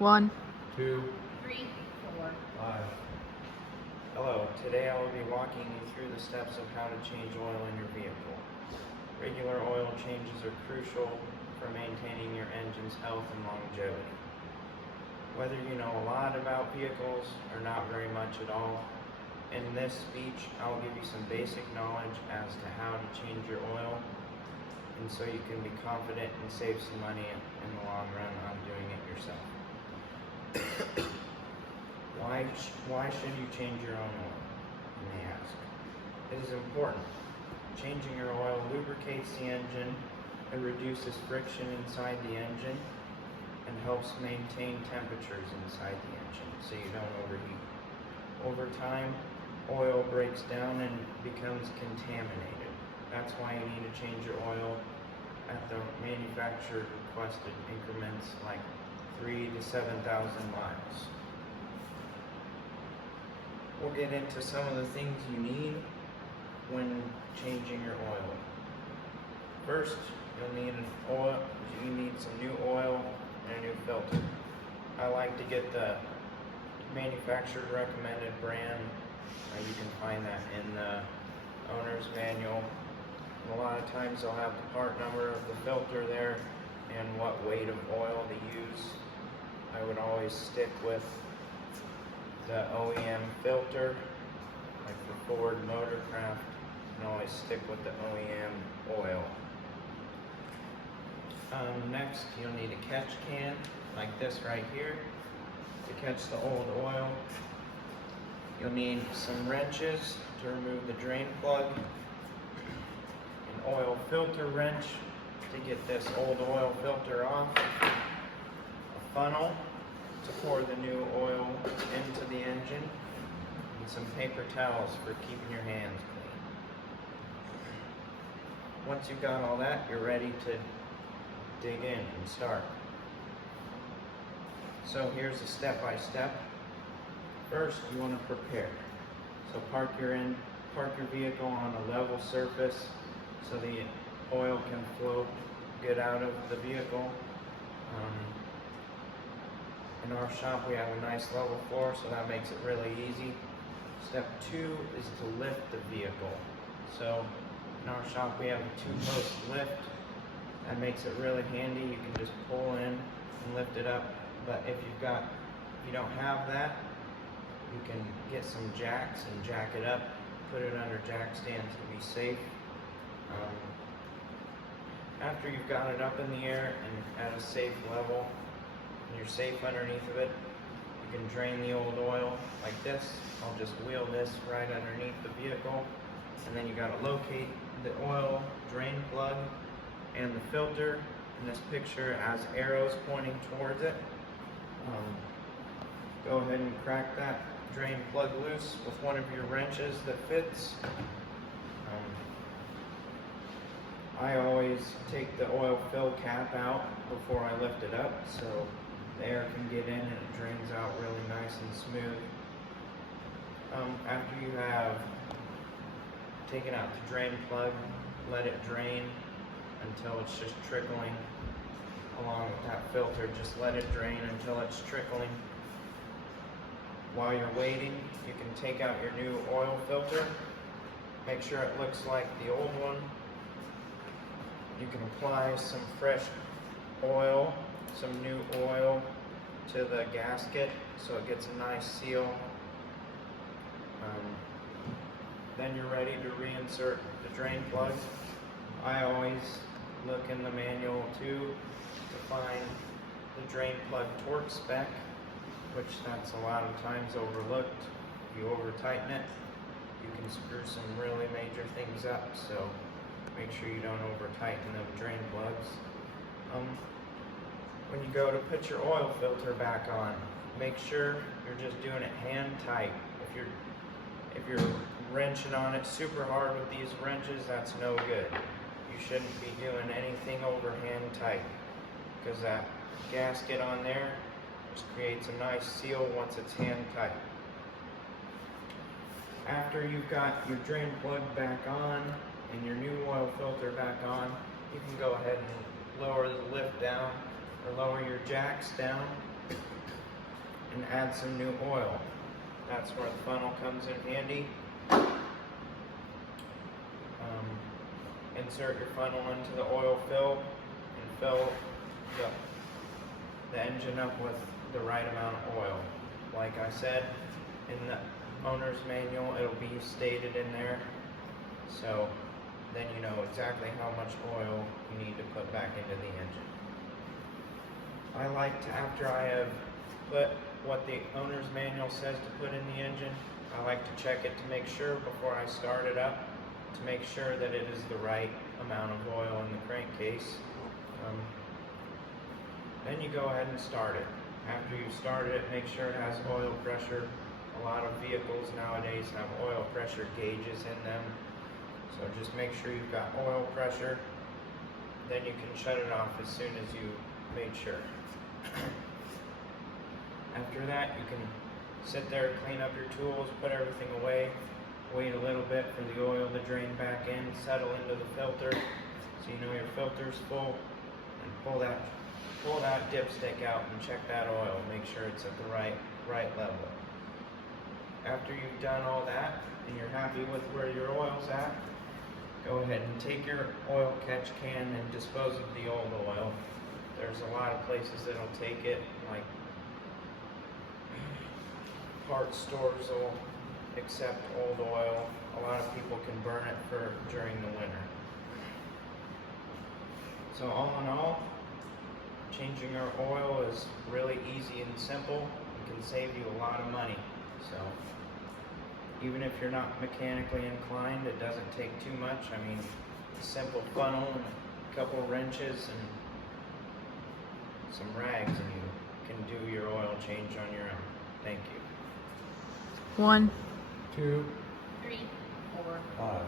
1, 2, 3, 4. 5. Hello, today I will be walking you through the steps of how to change oil in your vehicle. Regular oil changes are crucial for maintaining your engine's health and longevity. Whether you know a lot about vehicles or not very much at all, in this speech I'll give you some basic knowledge as to how to change your oil, and so you can be confident and save some money in the long run on doing it yourself. Why should you change your own oil, you may ask? It is important. Changing your oil lubricates the engine, it reduces friction inside the engine, and helps maintain temperatures inside the engine so you don't overheat. Over time, oil breaks down and becomes contaminated. That's why you need to change your oil at the manufacturer requested increments like 3,000 to 7,000 miles. We'll get into some of the things you need when changing your oil. First, you need some new oil and a new filter. I like to get the manufacturer recommended brand. You can find that in the owner's manual. And a lot of times they'll have the part number of the filter there and what weight of oil to use. I would always stick with the OEM filter, like for Ford Motorcraft, and always stick with the OEM oil. Next, you'll need a catch can, like this right here, to catch the old oil. You'll need some wrenches to remove the drain plug, an oil filter wrench to get this old oil filter off, a funnel to pour the new oil into the engine, and some paper towels for keeping your hands clean. Once you've got all that, you're ready to dig in and start. So here's a step-by-step. First, you want to prepare. So park your vehicle on a level surface so the oil can flow good out of the vehicle. In our shop we have a nice level floor, so that makes it really easy. Step 2 is to lift the vehicle. So in our shop we have a 2-post lift. That makes it really handy. You can just pull in and lift it up. But if you don't have that, you can get some jacks and jack it up, put it under jack stands to be safe. After you've got it up in the air and at a safe level, and you're safe underneath of it, you can drain the old oil like this. I'll just wheel this right underneath the vehicle, and then you got to locate the oil drain plug and the filter in this picture as arrows pointing towards it. Go ahead and crack that drain plug loose with one of your wrenches that fits. I always take the oil fill cap out before I lift it up so the air can get in and it drains out really nice and smooth. After you have taken out the drain plug, let it drain until it's just trickling along with that filter. Just let it drain until it's trickling. While you're waiting, you can take out your new oil filter. Make sure it looks like the old one. You can apply some fresh oil, some new oil to the gasket so it gets a nice seal. Then you're ready to reinsert the drain plug. I always look in the manual too to find the drain plug torque spec, which that's a lot of times overlooked. If you over tighten it, you can screw some really major things up, so make sure you don't over tighten them drain plugs. When you go to put your oil filter back on, make sure you're just doing it hand tight. If you're wrenching on it super hard with these wrenches, that's no good. You shouldn't be doing anything over hand tight, because that gasket on there just creates a nice seal once it's hand tight. After you've got your drain plug back on and your new oil filter back on, you can go ahead and lower the lift down or lower your jacks down. and add some new oil. That's where the funnel comes in handy. Insert your funnel into the oil fill and fill the engine up with the right amount of oil. Like I said, in the owner's manual, it'll be stated in there. So then you know exactly how much oil you need to put back into the engine. I like to, after I have put what the owner's manual says to put in the engine, I like to check it to make sure before I start it up, to make sure that it is the right amount of oil in the crankcase. Then you go ahead and start it. After you've started it, make sure it has oil pressure. A lot of vehicles nowadays have oil pressure gauges in them. So just make sure you've got oil pressure. Then you can shut it off as soon as you made sure. After that, you can sit there, clean up your tools, put everything away, wait a little bit for the oil to drain back in, settle into the filter, so you know your filter's full, and pull that dipstick out and check that oil, make sure it's at the right level. After you've done all that, and you're happy with where your oil's at, go ahead and take your oil catch can and dispose of the old oil. There's a lot of places that'll take it, like parts stores will accept old oil. A lot of people can burn it during the winter. So all in all, changing your oil is really easy and simple. It can save you a lot of money. So even if you're not mechanically inclined, it doesn't take too much. I mean, a simple funnel and a couple wrenches and some rags, and you can do your oil change on your own. Thank you. 1, 2, 3, 4, 5.